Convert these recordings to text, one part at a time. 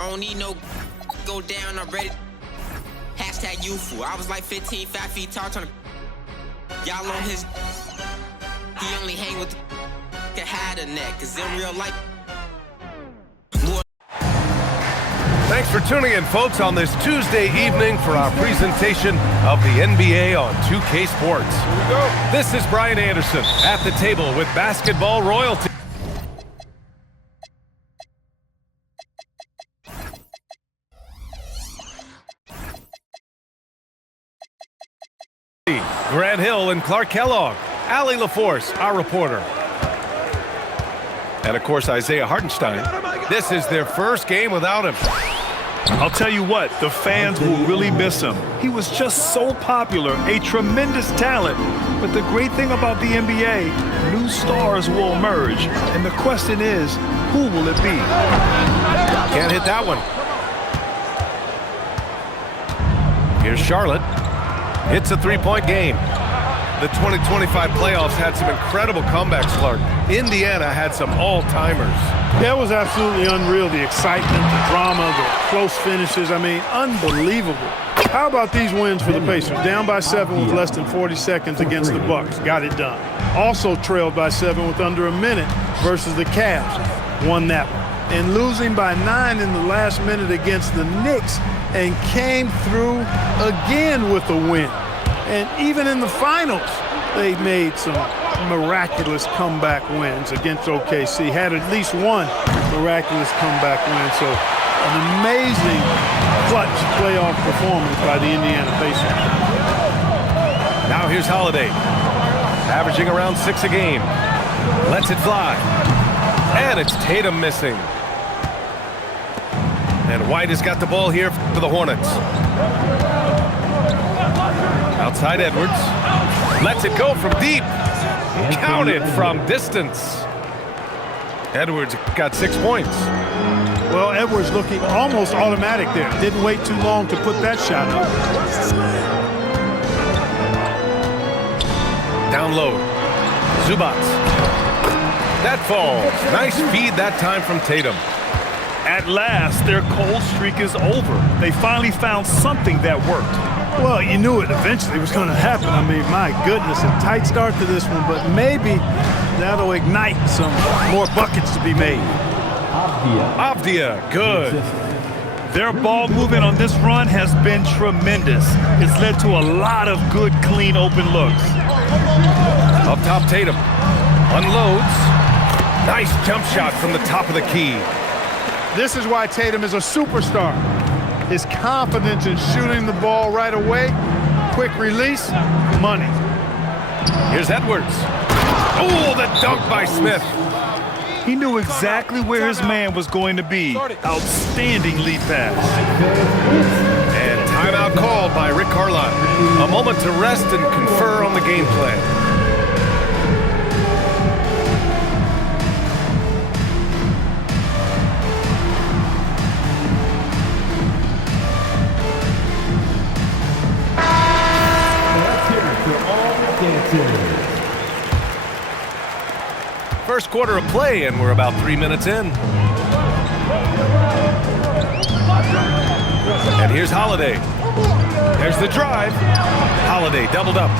I don't need no go down, I'm ready. Hashtag youthful. I was like 15, 5 feet tall, trying to y'all on his. He only hang with the hide a neck, cause in real life. Thanks for tuning in, folks, on this Tuesday evening for our presentation of the NBA on 2K Sports. Here we go. This is Brian Anderson at the table with basketball royalty. Grant Hill and Clark Kellogg. Allie LaForce, our reporter. And, of course, Isaiah Hartenstein. This is their first game without him. I'll tell you what, the fans will really miss him. He was just so popular, a tremendous talent. But the great thing about the NBA, new stars will emerge. And the question is, who will it be? Can't hit that one. Here's Charlotte. It's a three-point game. The 2025 playoffs had some incredible comebacks, Clark. Indiana had some all-timers. That was absolutely unreal, the excitement, the drama, the close finishes. I mean, unbelievable. How about these wins for the Pacers? Down by 7 with less than 40 seconds against the Bucks. Got it done. Also trailed by 7 with under a minute versus the Cavs. Won that one. And losing by 9 in the last minute against the Knicks and came through again with a win. And even in the finals, they made some miraculous comeback wins against OKC. Had at least one miraculous comeback win. So an amazing clutch playoff performance by the Indiana Pacers. Now here's Holiday, averaging around 6 a game. Lets it fly. And it's Tatum missing. And White has got the ball here for the Hornets. Outside Edwards. Lets it go from deep. Counted from distance. Edwards got 6 points. Well, Edwards looking almost automatic there. Didn't wait too long to put that shot up. Down low. Zubac. That falls. Nice feed that time from Tatum. At last, their cold streak is over. They finally found something that worked. Well, you knew it eventually was going to happen. I mean, my goodness, a tight start to this one, but maybe that'll ignite some more buckets to be made. Avdia, good. Their ball movement on this run has been tremendous. It's led to a lot of good, clean, open looks. Up top, Tatum. Unloads. Nice jump shot from the top of the key. This is why Tatum is a superstar. His confidence in shooting the ball right away, quick release, money. Here's Edwards. Oh, the dunk by Smith. He knew exactly where his man was going to be. Outstanding lead pass. And timeout called by Rick Carlisle. A moment to rest and confer on the game plan. First quarter of play, and we're about 3 minutes in. And here's Holiday. There's the drive. Holiday doubled up.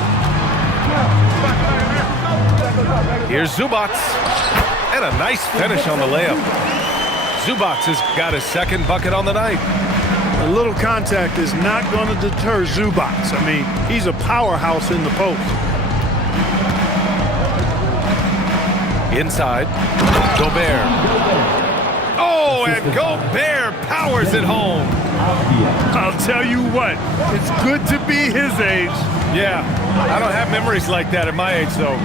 Here's Zubac. And a nice finish on the layup. Zubac has got his second bucket on the night. A little contact is not going to deter Zubac. I mean, he's a powerhouse in the post. Inside, Gobert. Oh, and Gobert powers it home. I'll tell you what, it's good to be his age. Yeah, I don't have memories like that at my age, though.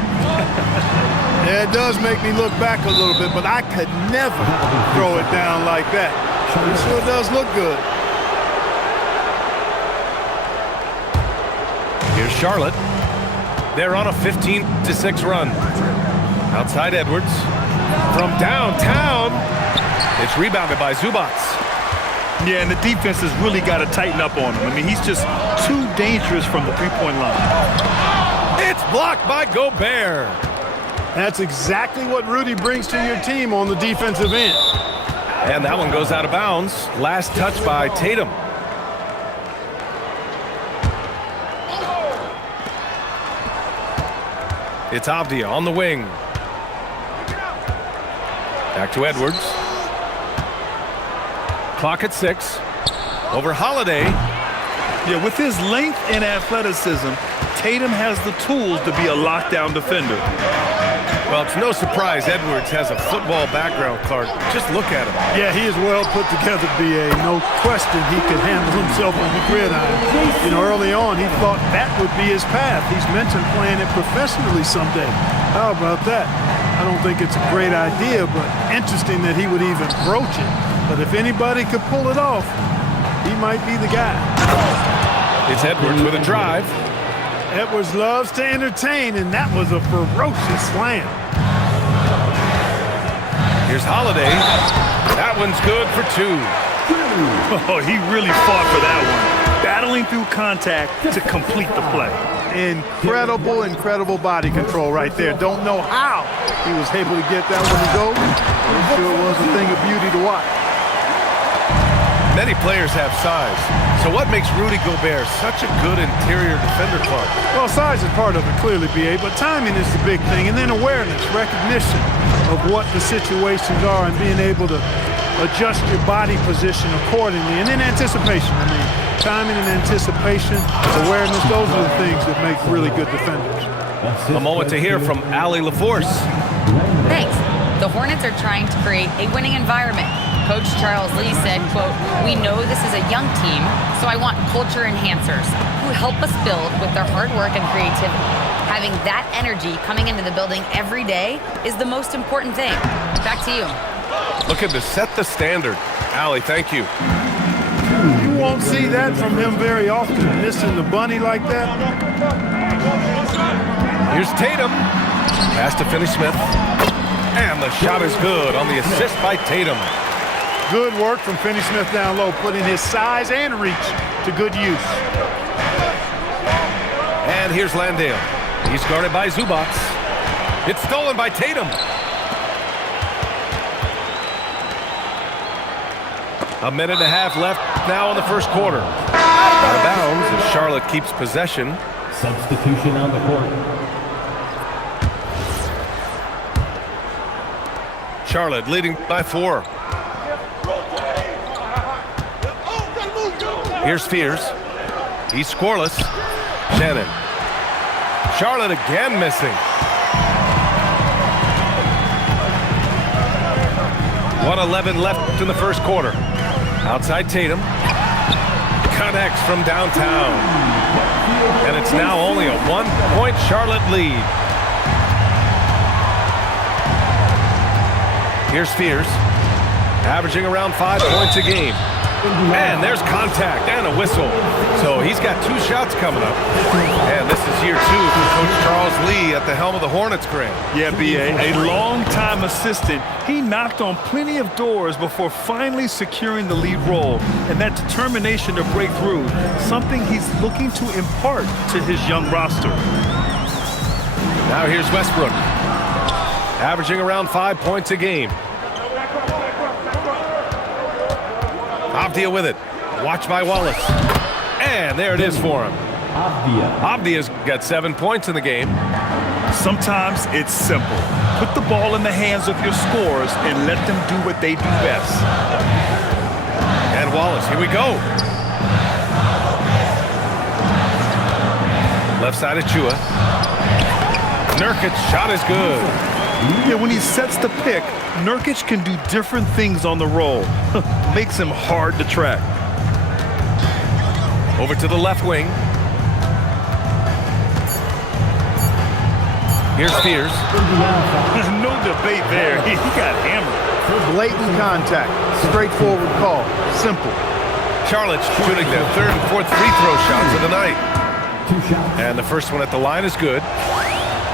Yeah, it does make me look back a little bit, but I could never throw it down like that. It sure does look good. Here's Charlotte. They're on a 15-6 run. Outside Edwards. From downtown. It's rebounded by Zubac. Yeah, and the defense has really got to tighten up on him. I mean, he's just too dangerous from the three-point line. It's blocked by Gobert. That's exactly what Rudy brings to your team on the defensive end. And that one goes out of bounds. Last touch by Tatum. It's Avdia on the wing. Back to Edwards. Clock at 6. Over Holiday. Yeah, with his length and athleticism, Tatum has the tools to be a lockdown defender. Well, it's no surprise Edwards has a football background, Clark. Just look at him. Yeah, he is well put together, B.A. No question he can handle himself on the gridiron. You know, early on, he thought that would be his path. He's mentioned playing it professionally someday. How about that? I don't think it's a great idea, but interesting that he would even broach it. But if anybody could pull it off, he might be the guy. It's Edwards with a drive. Edwards loves to entertain, and that was a ferocious slam. Here's Holiday. That one's good for 2. Oh, he really fought for that one. Battling through contact to complete the play. Incredible body control right there. Don't know how he was able to get that one to go. I'm sure it was a thing of beauty to watch. Many players have size. So what makes Rudy Gobert such a good interior defender, Clark? Well, size is part of it, clearly, B.A., but timing is the big thing. And then awareness, recognition of what the situations are and being able to adjust your body position accordingly. And then anticipation. I mean, timing and anticipation, awareness, those are the things that make really good defenders. A moment to hear from Allie LaForce. Thanks. The Hornets are trying to create a winning environment. Coach Charles Lee said, quote, "We know this is a young team, so I want culture enhancers who help us build with their hard work and creativity. Having that energy coming into the building every day is the most important thing." Back to you. Looking to set the standard. Allie, thank you. You won't see that from him very often, missing the bunny like that. Here's Tatum. Pass to Finney-Smith. And the shot is good on the assist by Tatum. Good work from Finney-Smith down low, putting his size and reach to good use. And here's Landale. He's guarded by Zubac. It's stolen by Tatum. A minute and a half left now in the first quarter. Out of bounds as Charlotte keeps possession. Substitution on the court. Charlotte leading by 4. Here's Fears. He's scoreless. Shannon. Charlotte again missing. 1:11 left in the first quarter. Outside Tatum. Connects from downtown. And it's now only a 1-point Charlotte lead. Here's Fears. Averaging around 5 points a game. And there's contact and a whistle. So he's got 2 shots coming up. And this is year 2 for Coach Charles Lee at the helm of the Hornets, Grant. Yeah, B.A., a long-time assistant. He knocked on plenty of doors before finally securing the lead role. And that determination to break through, something he's looking to impart to his young roster. Now here's Westbrook. Averaging around 5 points a game. Avdia with it. Watched by Wallace. And there it is for him. Avdia's got 7 points in the game. Sometimes it's simple. Put the ball in the hands of your scorers and let them do what they do best. And Wallace, here we go. Left side of Chua. Nurkic's shot is good. Yeah, when he sets the pick, Nurkic can do different things on the roll. Makes him hard to track. Over to the left wing. Here's Fears. No debate there. He got hammered. Blatant contact. Straightforward call. Simple. Charlotte's shooting their 3rd and 4th free throw shots of the night. 2 shots. And the first one at the line is good.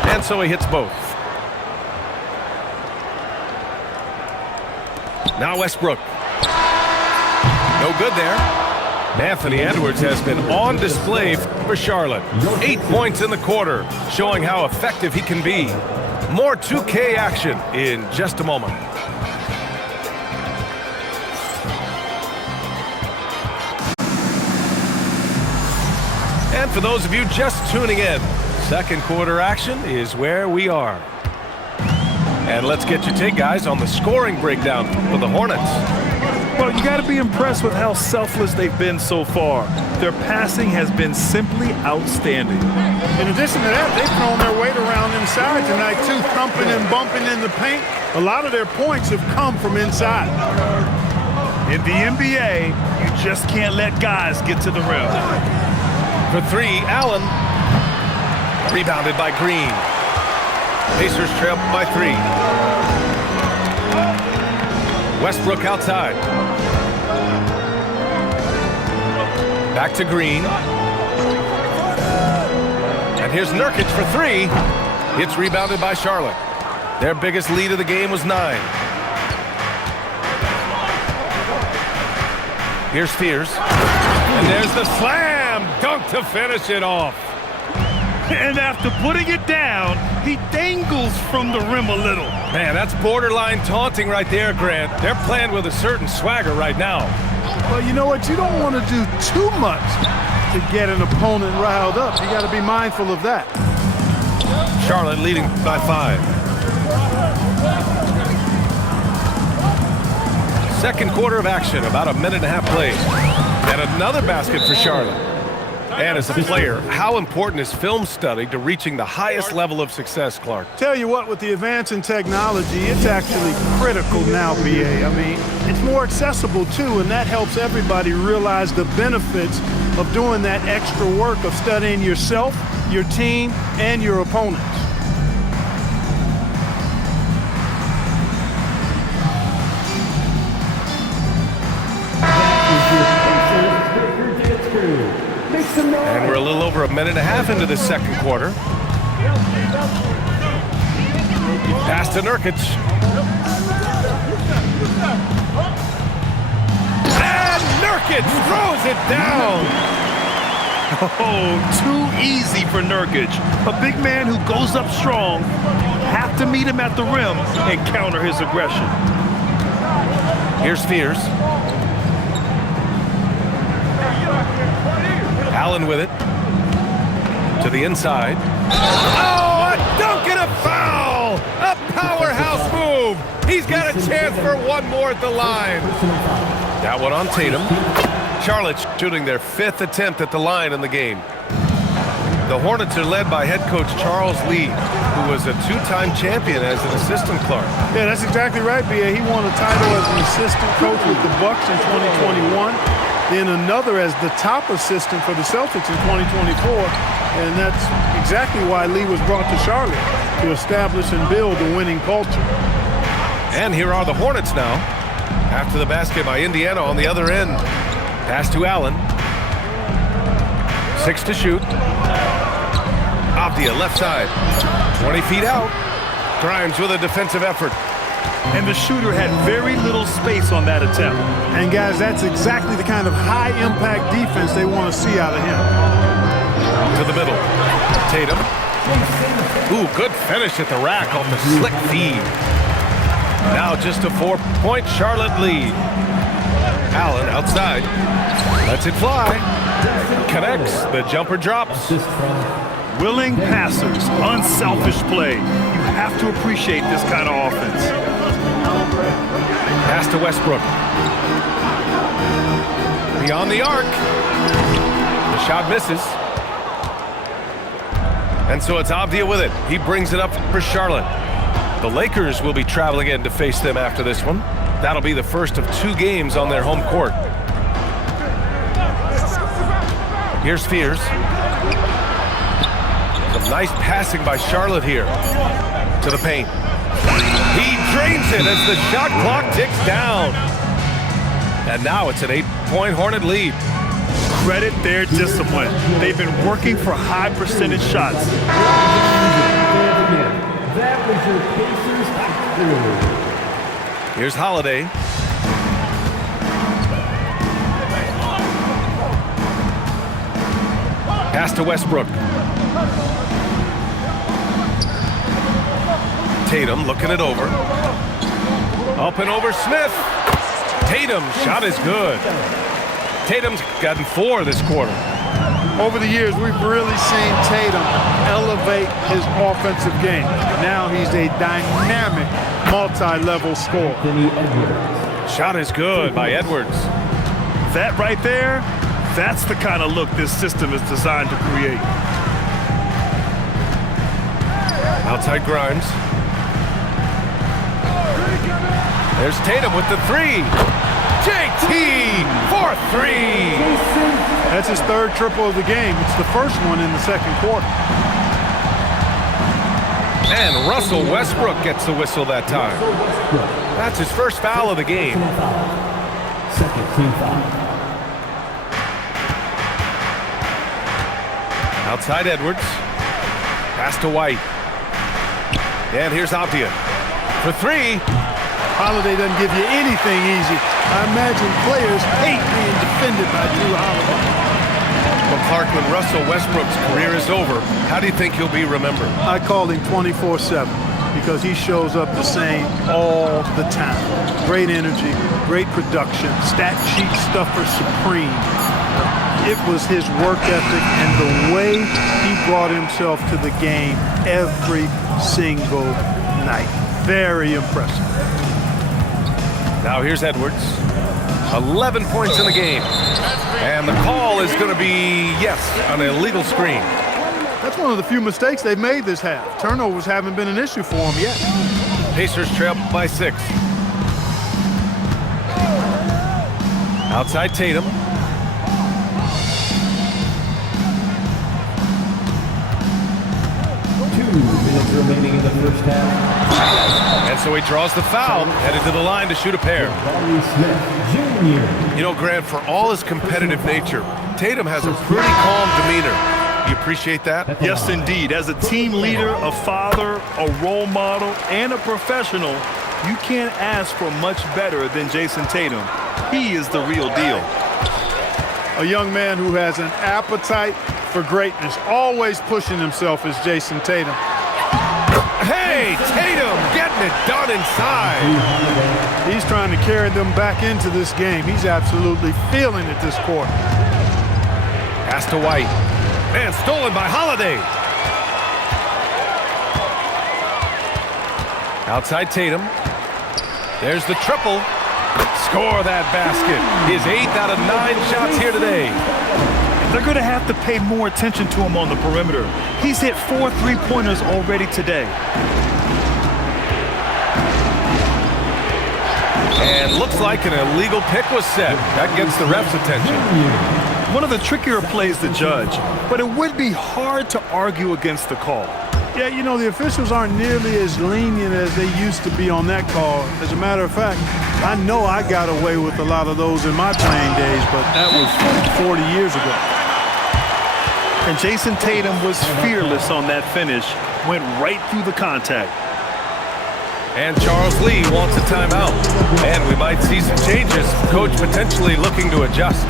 And so he hits both. Now Westbrook. No good there. Anthony Edwards has been on display for Charlotte. 8 points in the quarter, showing how effective he can be. More 2K action in just a moment. And for those of you just tuning in, second quarter action is where we are. And let's get your take, guys, on the scoring breakdown for the Hornets. Well, you got to be impressed with how selfless they've been so far. Their passing has been simply outstanding. In addition to that, they've thrown their weight around inside tonight, too, thumping and bumping in the paint. A lot of their points have come from inside. In the NBA, you just can't let guys get to the rim. For three, Allen. Rebounded by Green. Pacers trail by 3. Westbrook outside. Back to Green. And here's Nurkic for 3. It's rebounded by Charlotte. Their biggest lead of the game was 9. Here's Spears. And there's the slam dunk to finish it off. And after putting it down, he dangles from the rim a little. Man, that's borderline taunting right there, Grant. They're playing with a certain swagger right now. Well, you know what? You don't want to do too much to get an opponent riled up. You got to be mindful of that. Charlotte leading by 5. Second quarter of action, about a minute and a half played. And another basket for Charlotte. And as a player, how important is film study to reaching the highest level of success, Clark? Tell you what, with the advance in technology, it's actually critical now, BA. I mean, it's more accessible, too, and that helps everybody realize the benefits of doing that extra work of studying yourself, your team, and your opponents. And we're a little over a minute and a half into the second quarter. Pass to Nurkic. And Nurkic throws it down. Oh, too easy for Nurkic. A big man who goes up strong. Have to meet him at the rim and counter his aggression. Here's Spears. Allen with it. To the inside. Oh, a dunk and a foul! A powerhouse move! He's got a chance for one more at the line. That one on Tatum. Charlotte shooting their 5th attempt at the line in the game. The Hornets are led by head coach Charles Lee, who was a 2-time champion as an assistant, Clark. Yeah, that's exactly right, B.A. He won a title as an assistant coach with the Bucks in 2021. Then another as the top assistant for the Celtics in 2024. And that's exactly why Lee was brought to Charlotte, to establish and build a winning culture. And here are the Hornets now. After the basket by Indiana on the other end. Pass to Allen. 6 to shoot. Avdia left side. 20 feet out. Grimes with a defensive effort. And the shooter had very little space on that attempt. And guys, that's exactly the kind of high-impact defense they want to see out of him. To the middle. Tatum. Ooh, good finish at the rack off the slick feed. Now just a 4-point Charlotte lead. Allen outside. Lets it fly. Connects. The jumper drops. Willing passers, unselfish play. You have to appreciate this kind of offense. Pass to Westbrook. Beyond the arc. The shot misses. And so it's Avdia with it. He brings it up for Charlotte. The Lakers will be traveling in to face them after this one. That'll be the first of 2 games on their home court. Here's Spears. Some nice passing by Charlotte here. To the paint. He drains it as the shot clock ticks down. And now it's an 8-point Hornet lead. Credit their discipline. They've been working for high percentage shots. That was your Pacers after. Here's Holiday. Pass to Westbrook. Tatum looking it over. Up and over Smith. Tatum, shot is good. Tatum's gotten 4 this quarter. Over the years, we've really seen Tatum elevate his offensive game. Now he's a dynamic, multi-level scorer. Shot is good by Edwards. That right there, that's the kind of look this system is designed to create. Outside Grimes. There's Tatum with the three. JT for three. That's his third triple of the game. It's the first one in the second quarter. And Russell Westbrook gets the whistle that time. That's his first foul of the game. Second team foul. Outside Edwards. Pass to White. And here's Avdia for three. Holiday doesn't give you anything easy. I imagine players hate being defended by Drew Holiday. Well, Clark, when Russell Westbrook's career is over, how do you think he'll be remembered? I call him 24/7 because he shows up the same all the time. Great energy, great production, stat sheet stuffer supreme. It was his work ethic and the way he brought himself to the game every single night. Very impressive. Now here's Edwards. 11 points in the game. And the call is going to be, yes, an illegal screen. That's one of the few mistakes they've made this half. Turnovers haven't been an issue for them yet. Pacers trail by 6. Outside Tatum. Remaining in the first half. And so he draws the foul, headed to the line to shoot a pair. You know, Grant, for all his competitive nature, Tatum has a pretty calm demeanor. You appreciate that? Yes, indeed. As a team leader, a father, a role model, and a professional, you can't ask for much better than Jason Tatum. He is the real deal. A young man who has an appetite for greatness, always pushing himself, is Jason Tatum. Hey, Tatum getting it done inside. He's trying to carry them back into this game. He's absolutely feeling it this quarter. Pass to White. And stolen by Holiday. Outside Tatum. There's the triple. Score that basket. His 8th out of 9 shots here today. They're going to have to pay more attention to him on the perimeter. He's hit 4 3-pointers already today. And looks like an illegal pick was set. That gets the ref's attention. One of the trickier plays to judge, but it would be hard to argue against the call. Yeah, you know, the officials aren't nearly as lenient as they used to be on that call. As a matter of fact, I know I got away with a lot of those in my playing days, but that was 40 years ago. And Jason Tatum was fearless on that finish, went right through the contact. And Charles Lee wants a timeout. And we might see some changes. Coach potentially looking to adjust.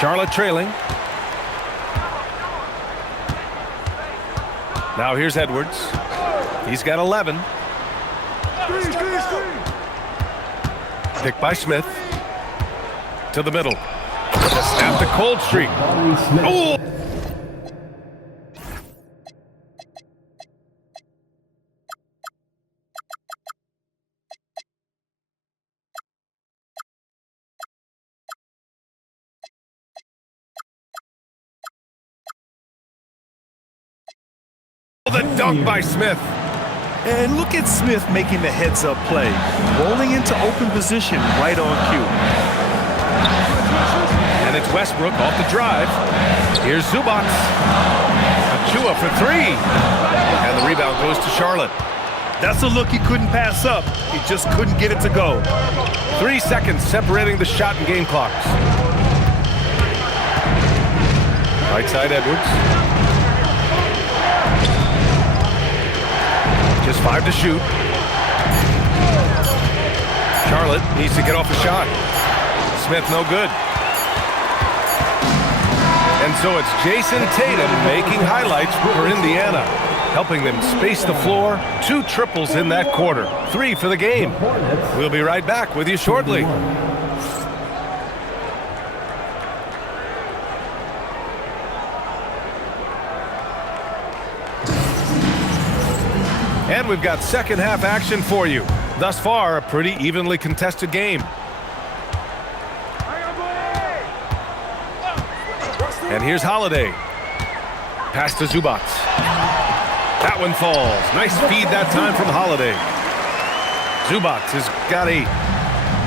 Charlotte trailing. Now here's Edwards. He's got 11. Picked by Smith. To the middle. To snap the cold streak. Oh! The dunk by Smith. And look at Smith making the heads-up play, rolling into open position right on cue. And it's Westbrook off the drive. Here's Zubac. Achua for 3. And the rebound goes to Charlotte. That's a look he couldn't pass up. He just couldn't get it to go. 3 seconds separating the shot and game clocks. Right side, Edwards. Just 5 to shoot. Charlotte needs to get off a shot. Smith, no good. And so it's Jason Tatum making highlights for Indiana, helping them space the floor. 2 triples in that quarter. 3 for the game. We'll be right back with you shortly. And we've got second half action for you. Thus far, a pretty evenly contested game. And here's Holiday. Pass to Zubac. That one falls. Nice feed that time from Holiday. Zubac has got 8.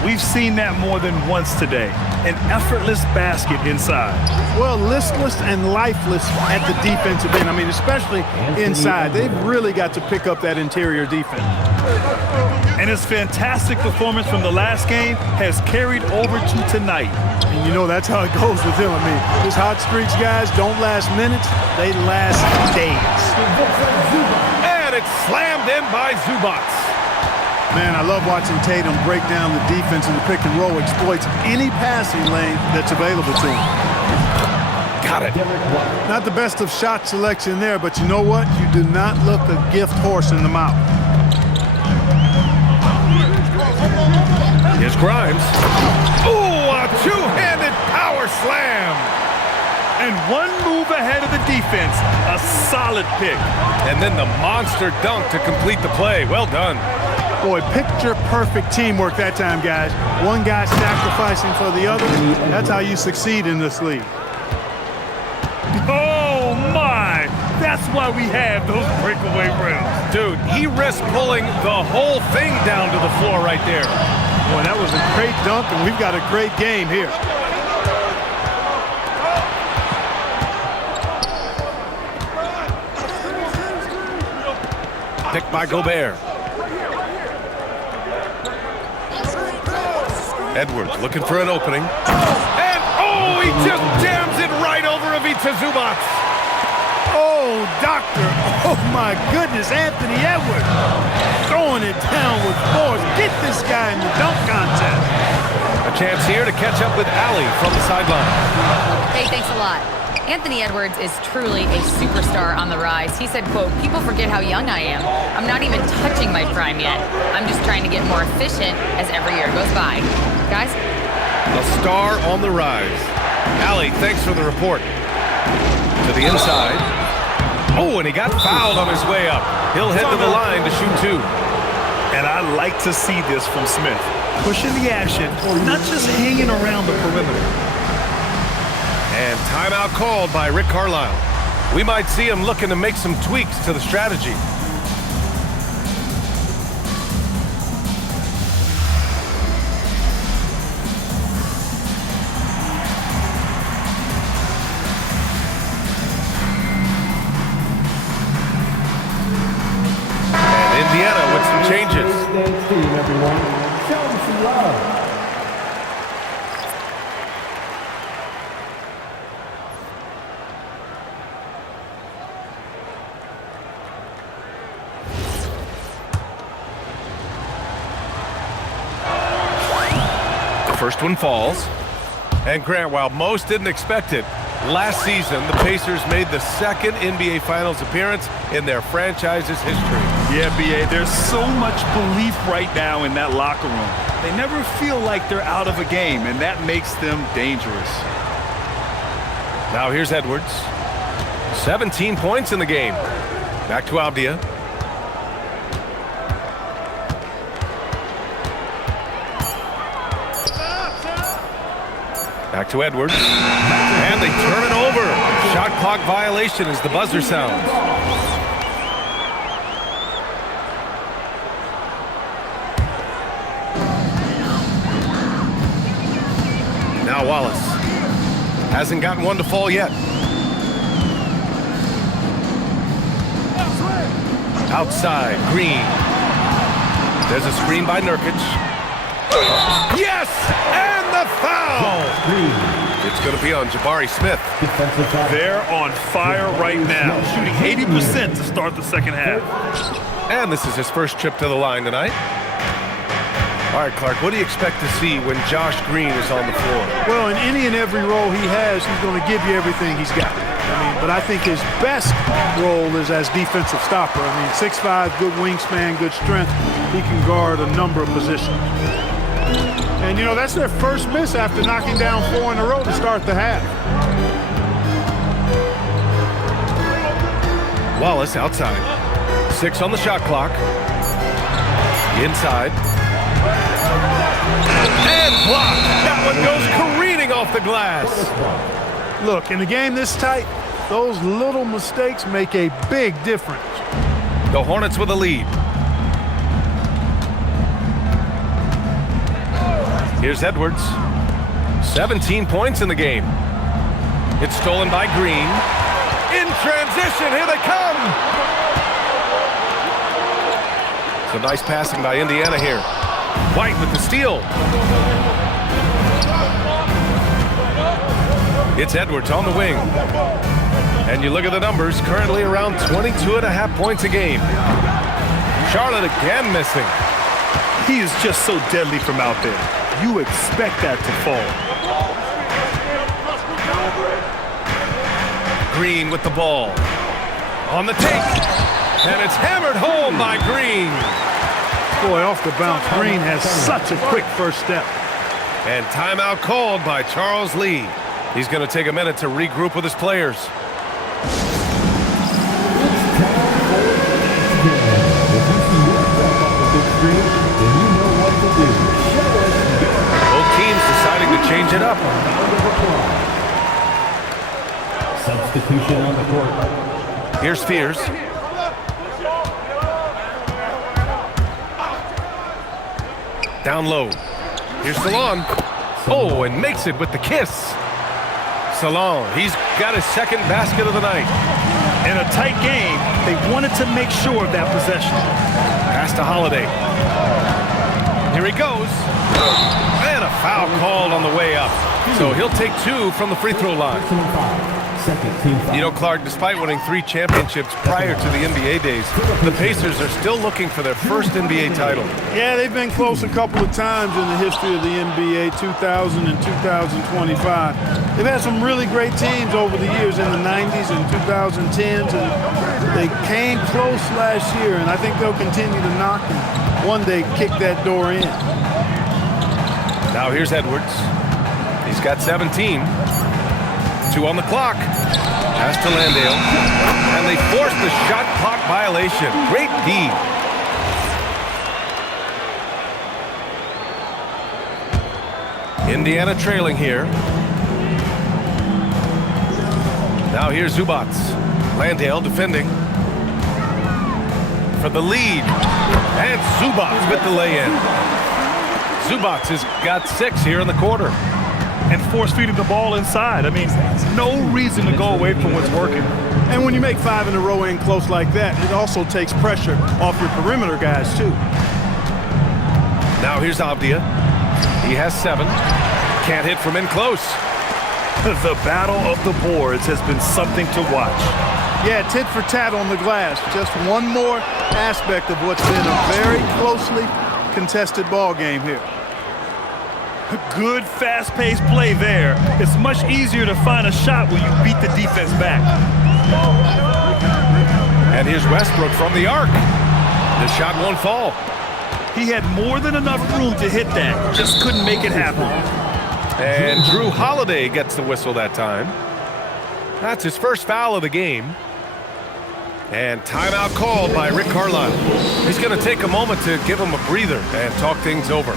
We've seen that more than once today. An effortless basket inside. Well, listless and lifeless at the defensive end. I mean, especially inside. They've really got to pick up that interior defense. And his fantastic performance from the last game has carried over to tonight. And you know that's how it goes with him. I mean, his hot streaks, guys, don't last minutes. They last days. And it's slammed in by Zubac. Man, I love watching Tatum break down the defense in the pick and roll, exploits any passing lane that's available to him. Got it. Not the best of shot selection there, but you know what? You do not look a gift horse in the mouth. Here's Grimes. Ooh, a two-handed power slam. And one move ahead of the defense. A solid pick. And then the monster dunk to complete the play. Well done. Boy, picture-perfect teamwork that time, guys. One guy sacrificing for the other. That's how you succeed in this league. Oh, my. That's why we have those breakaway rims. Dude, he risked pulling the whole thing down to the floor right there. Boy, that was a great dunk, and we've got a great game here. Picked by Gobert. Edwards looking for an opening. And, oh, he just jams it right over Ivica Zubac. Oh, doctor. Oh, my goodness, Anthony Edwards. Throwing it down with force. Get this guy in the dunk contest. A chance here to catch up with Allie from the sideline. Hey, thanks a lot. Anthony Edwards is truly a superstar on the rise. He said, quote, "People forget how young I am. I'm not even touching my prime yet. I'm just trying to get more efficient as every year goes by." Guys? A star on the rise. Allie, thanks for the report. To the inside. Oh, and he got fouled on his way up. He'll head to the line to shoot 2. And I like to see this from Smith. Pushing the action, not just hanging around the perimeter. And timeout called by Rick Carlisle. We might see him looking to make some tweaks to the strategy. And Indiana with some changes. Dance team, everyone. Show them some love. First one falls. And Grant, while most didn't expect it, last season the Pacers made the second NBA Finals appearance in their franchise's history. Yeah, B.A., there's so much belief right now in that locker room. They never feel like they're out of a game, and that makes them dangerous. Now here's Edwards. 17 points in the game. Back to Avdia. Back to Edwards. And they turn it over. Shot clock violation as the buzzer sounds. Now Wallace. Hasn't gotten one to fall yet. Outside, Green. There's a screen by Nurkic. Yes! And the foul! It's going to be on Jabari Smith. Defensive foul. They're on fire right now, shooting 80% to start the second half. And this is his first trip to the line tonight. All right, Clark, what do you expect to see when Josh Green is on the floor? Well, in any and every role he has, he's going to give you everything he's got. But I think his best role is as defensive stopper. 6'5", good wingspan, good strength. He can guard a number of positions. And, that's their first miss after knocking down 4 in a row to start the half. Wallace outside. 6 on the shot clock. Inside. And blocked. That one goes careening off the glass. Look, in a game this tight, those little mistakes make a big difference. The Hornets with a lead. Here's Edwards. 17 points in the game. It's stolen by Green. In transition, here they come! Some nice passing by Indiana here. White with the steal. It's Edwards on the wing. And you look at the numbers, currently around 22.5 points a game. Charlotte again missing. He is just so deadly from out there. You expect that to fall. Green with the ball. On the take. And it's hammered home by Green. Boy, off the bounce, Green has such a quick first step. And timeout called by Charles Lee. He's going to take a minute to regroup with his players. Both teams deciding to change it up. Substitution on the court. Here's Fears. Down low. Here's Salon. Oh, and makes it with the kiss. Salon, he's got his second basket of the night. In a tight game, they wanted to make sure of that possession. Pass to Holiday. Here he goes. And a foul called on the way up. So he'll take 2 from the free throw line. Clark, despite winning 3 championships prior to the NBA days, the Pacers are still looking for their first NBA title. Yeah, they've been close a couple of times in the history of the NBA, 2000 and 2025. They've had some really great teams over the years in the 90s and 2010s, and they came close last year, and I think they'll continue to knock and one day kick that door in. Now here's Edwards. He's got 17. 2 on the clock. Pass to Landale. And they force the shot clock violation. Great D. Indiana trailing here. Now here's Zubac. Landale defending. For the lead. And Zubac with the lay-in. Zubac has got 6 here in the quarter. And force-feeding the ball inside. No reason to go away from what's working. And when you make 5 in a row in close like that, it also takes pressure off your perimeter guys, too. Now here's Avdia. He has 7. Can't hit from in close. The battle of the boards has been something to watch. Yeah, tit for tat on the glass. Just one more aspect of what's been a very closely contested ball game here. Good fast-paced play there. It's much easier to find a shot when you beat the defense back. And here's Westbrook from the arc. The shot won't fall. He had more than enough room to hit that. Just couldn't make it happen. And Drew Holiday gets the whistle that time. That's his first foul of the game. And timeout called by Rick Carlisle. He's going to take a moment to give him a breather and talk things over.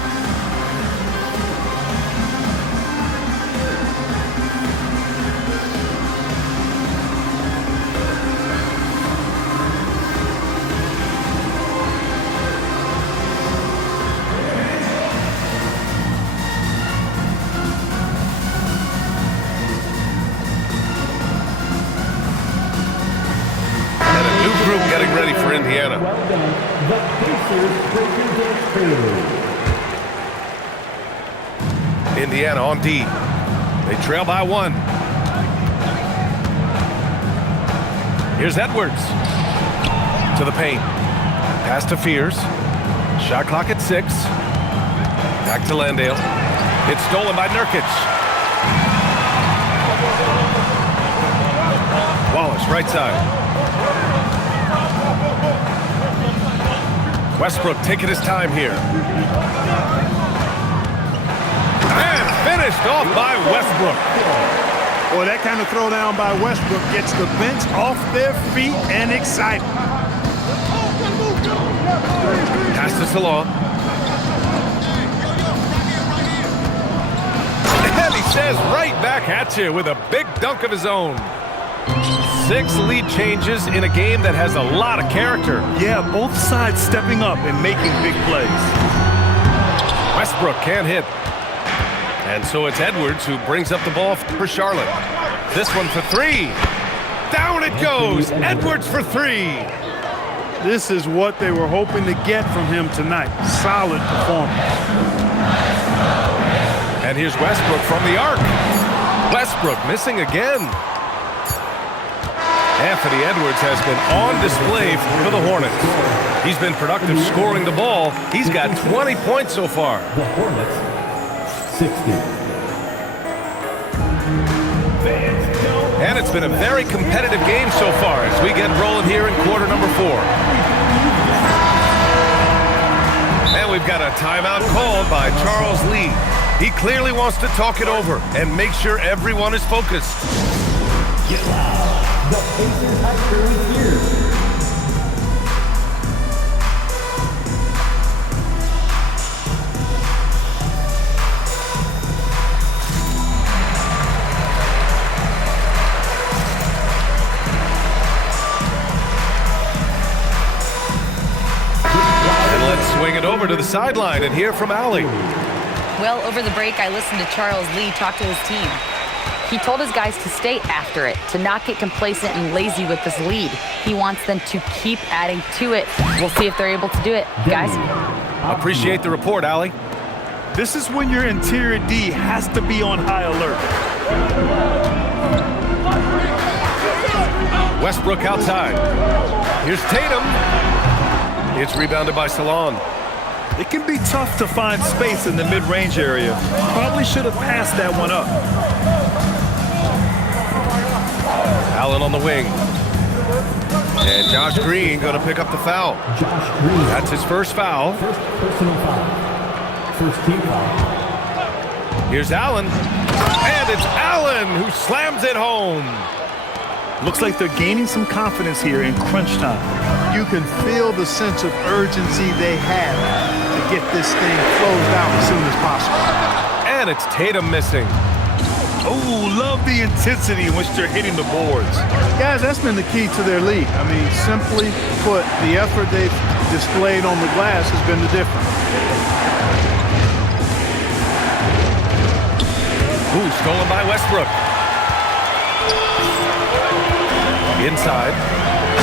Indiana. Well done. The Pacers breaking their through. Indiana on D. They trail by 1. Here's Edwards. To the paint. Pass to Fears. Shot clock at 6. Back to Landale. It's stolen by Nurkic. Wallace, right side. Westbrook taking his time here. And finished off by Westbrook. Boy, that kind of throwdown by Westbrook gets the bench off their feet and excited. Pass to Salon. And he says right back at you with a big dunk of his own. 6 lead changes in a game that has a lot of character. Yeah, both sides stepping up and making big plays. Westbrook can't hit. And so it's Edwards who brings up the ball for Charlotte. This one for 3. Down it goes. Edwards for 3. This is what they were hoping to get from him tonight. Solid performance. And here's Westbrook from the arc. Westbrook missing again. Anthony Edwards has been on display for the Hornets. He's been productive scoring the ball. He's got 20 points so far. The Hornets, 60. And it's been a very competitive game so far as we get rolling here in quarter number 4. And we've got a timeout called by Charles Lee. He clearly wants to talk it over and make sure everyone is focused. Get loud. The Pacers have Curly here. And let's swing it over to the sideline and hear from Allie. Well, over the break, I listened to Charles Lee talk to his team. He told his guys to stay after it, to not get complacent and lazy with this lead. He wants them to keep adding to it. We'll see if they're able to do it, guys. Appreciate the report, Allie. This is when your interior D has to be on high alert. Westbrook outside. Here's Tatum. It's rebounded by Salon. It can be tough to find space in the mid-range area. Probably should have passed that one up. Allen on the wing. And Josh Green going to pick up the foul. Josh Green. That's his first foul. First personal foul. First team foul. Here's Allen. And it's Allen who slams it home. Looks like they're gaining some confidence here in crunch time. You can feel the sense of urgency they have to get this thing closed out as soon as possible. And it's Tatum missing. Oh, love the intensity in which they're hitting the boards. Guys, that's been the key to their lead. I mean, simply put, the effort they've displayed on the glass has been the difference. Ooh, stolen by Westbrook. Inside.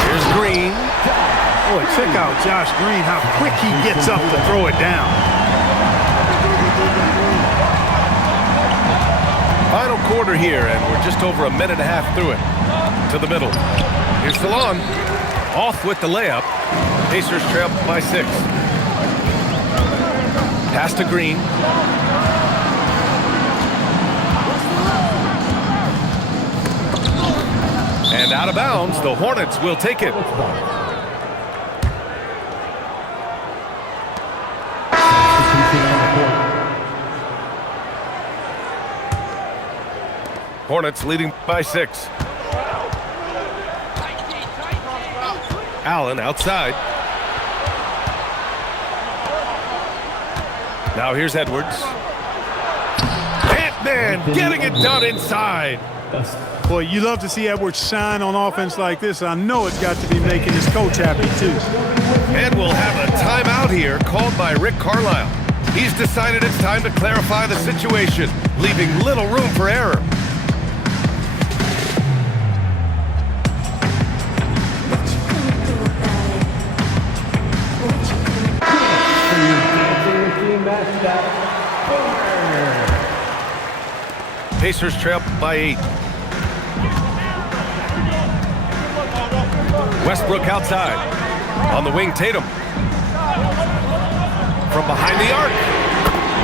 Here's Green. Boy, check out Josh Green, how quick he gets up to throw it down. Final quarter here, and we're just over a minute and a half through it. To the middle. Here's Salon. Off with the layup. Pacers trail by 6. Pass to Green. And out of bounds, the Hornets will take it. Hornets leading by 6. Allen outside. Now here's Edwards. Ant-Man getting it done inside. Boy, you love to see Edwards shine on offense like this. I know it's got to be making his coach happy, too. And we'll have a timeout here called by Rick Carlisle. He's decided it's time to clarify the situation, leaving little room for error. Pacers trail by 8. Westbrook outside. On the wing, Tatum. From behind the arc.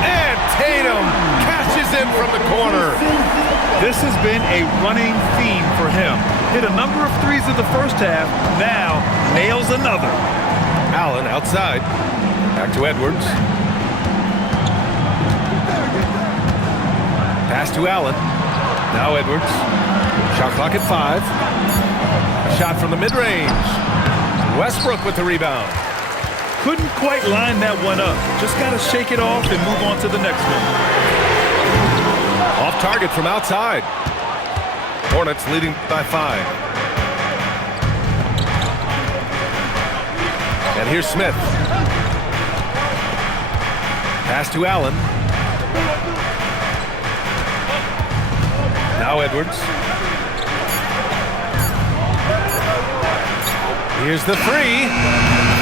And Tatum cashes in from the corner. This has been a running theme for him. Hit a number of threes in the first half. Now nails another. Allen outside. Back to Edwards. Pass to Allen. Now Edwards. Shot clock at 5. A shot from the mid-range. Westbrook with the rebound. Couldn't quite line that one up. Just got to shake it off and move on to the next one. Off target from outside. Hornets leading by 5. And here's Smith. Pass to Allen. Now Edwards. Here's the 3.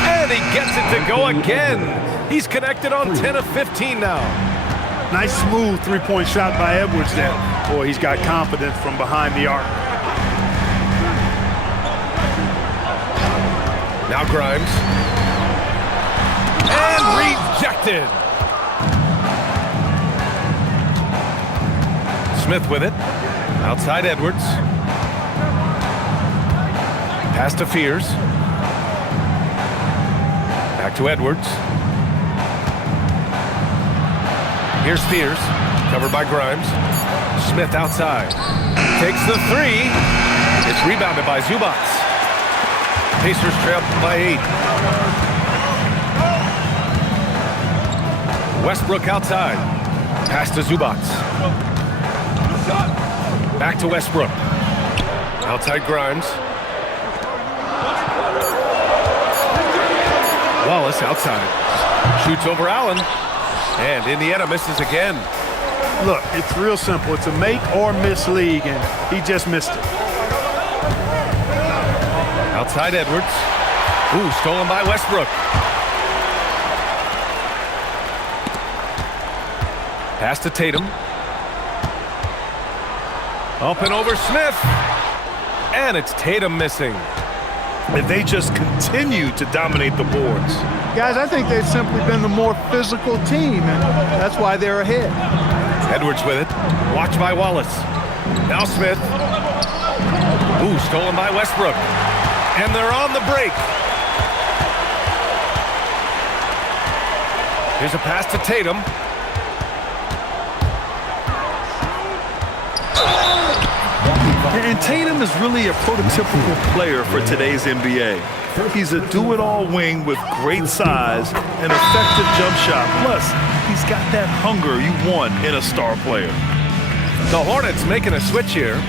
And he gets it to go again. He's connected on 10 of 15 now. Nice smooth three-point shot by Edwards there. Boy, he's got confidence from behind the arc. Now Grimes. And rejected. Smith with it. Outside Edwards. Pass to Fears. Back to Edwards. Here's Fears. Covered by Grimes. Smith outside. Takes the 3. It's rebounded by Zubac. Pacers trail by 8. Westbrook outside. Pass to Zubac. Back to Westbrook. Outside Grimes. Wallace outside. Shoots over Allen. And Indiana misses again. Look, it's real simple. It's a make or miss league, and he just missed it. Outside Edwards. Ooh, stolen by Westbrook. Pass to Tatum. Up and over Smith. And it's Tatum missing. And they just continue to dominate the boards. Guys, I think they've simply been the more physical team, and that's why they're ahead. Edwards with it. Watched by Wallace. Now Smith. Ooh, stolen by Westbrook. And they're on the break. Here's a pass to Tatum. And Tatum is really a prototypical player for today's NBA. He's a do-it-all wing with great size and effective jump shot. Plus, he's got that hunger you want in a star player. The Hornets making a switch here.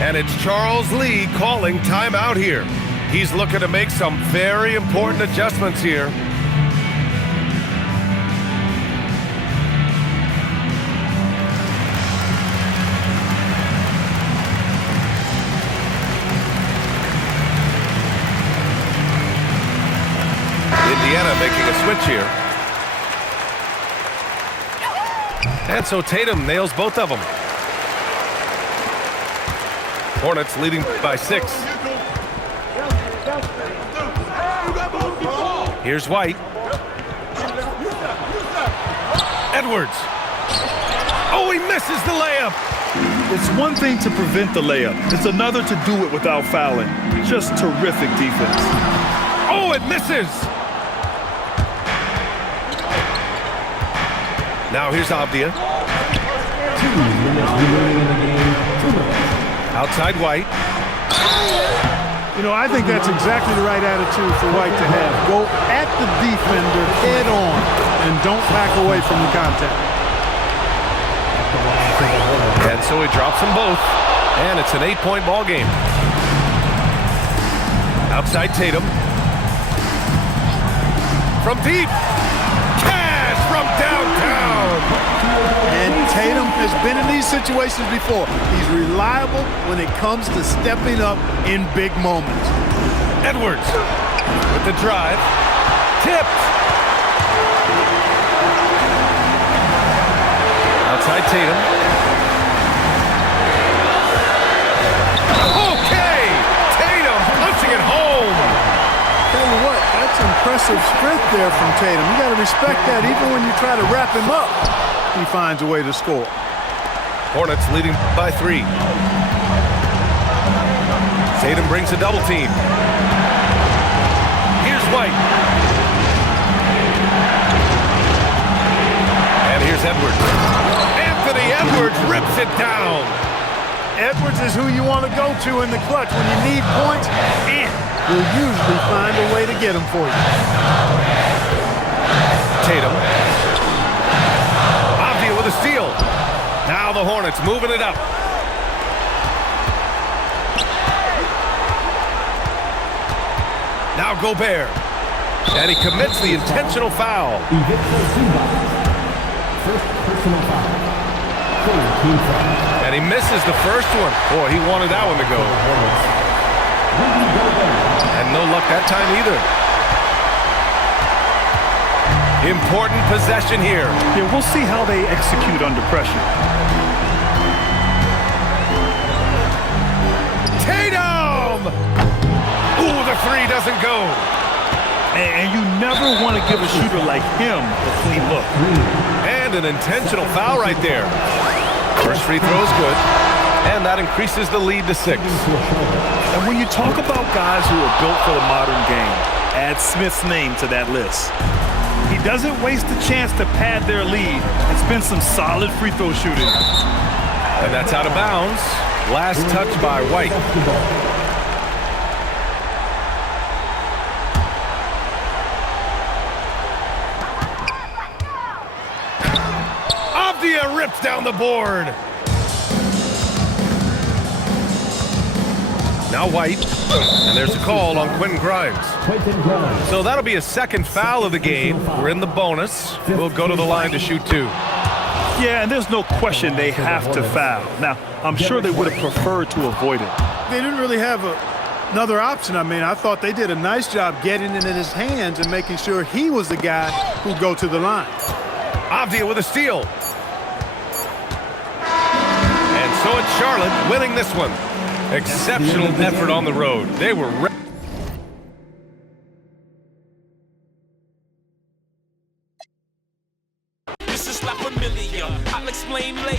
And it's Charles Lee calling timeout here. He's looking to make some very important adjustments here. Indiana making a switch here. And so Tatum nails both of them. Hornets leading by 6. Here's White. Edwards. Oh, he misses the layup. It's one thing to prevent the layup. It's another to do it without fouling. Just terrific defense. Oh, it misses. Now here's Avdia. 2 minutes remaining in the game. Outside White. You know, I think that's exactly the right attitude for White to have. Go at the defender head on and don't back away from the contact. And so he drops them both. And it's an 8-point ball game. Outside Tatum. From deep. Cash from downtown. And Tatum has been in these situations before. He's reliable when it comes to stepping up in big moments. Edwards with the drive. Tipped. Outside Tatum. Okay! Tatum punching it home! Tell you what, that's impressive strength there from Tatum. You got to respect that. Even when you try to wrap him up, he finds a way to score. Hornets leading by 3. Tatum brings a double team. Here's White. And here's Edwards. Anthony Edwards rips it down. Edwards is who you want to go to in the clutch. When you need points, will usually find a way to get them for you. Tatum. Avdia with a steal. Now the Hornets moving it up. Now Gobert. And he commits the intentional foul. First personal foul. Team foul. And he misses the first one. Boy, he wanted that one to go. And no luck that time either. Important possession here. Yeah, we'll see how they execute under pressure. Tatum! Ooh, the 3 doesn't go. And you never want to give a shooter like him a clean look. And an intentional foul right there. First free throw is good. And that increases the lead to 6. And when you talk about guys who are built for the modern game, add Smith's name to that list. He doesn't waste a chance to pad their lead and spend some solid free throw shooting. And that's out of bounds. Last touch by White. Avdia rips down the board. Now White, and there's a call on Quentin Grimes. So that'll be a second foul of the game. We're in the bonus. We'll go to the line to shoot 2. Yeah, and there's no question they have to foul. Now, I'm sure they would have preferred to avoid it. They didn't really have another option. I mean, I thought they did a nice job getting it in his hands and making sure he was the guy who'd go to the line. Avdia with a steal. And so it's Charlotte winning this one. Exceptional effort on the road. They were ready. This is not familiar. I'll explain later.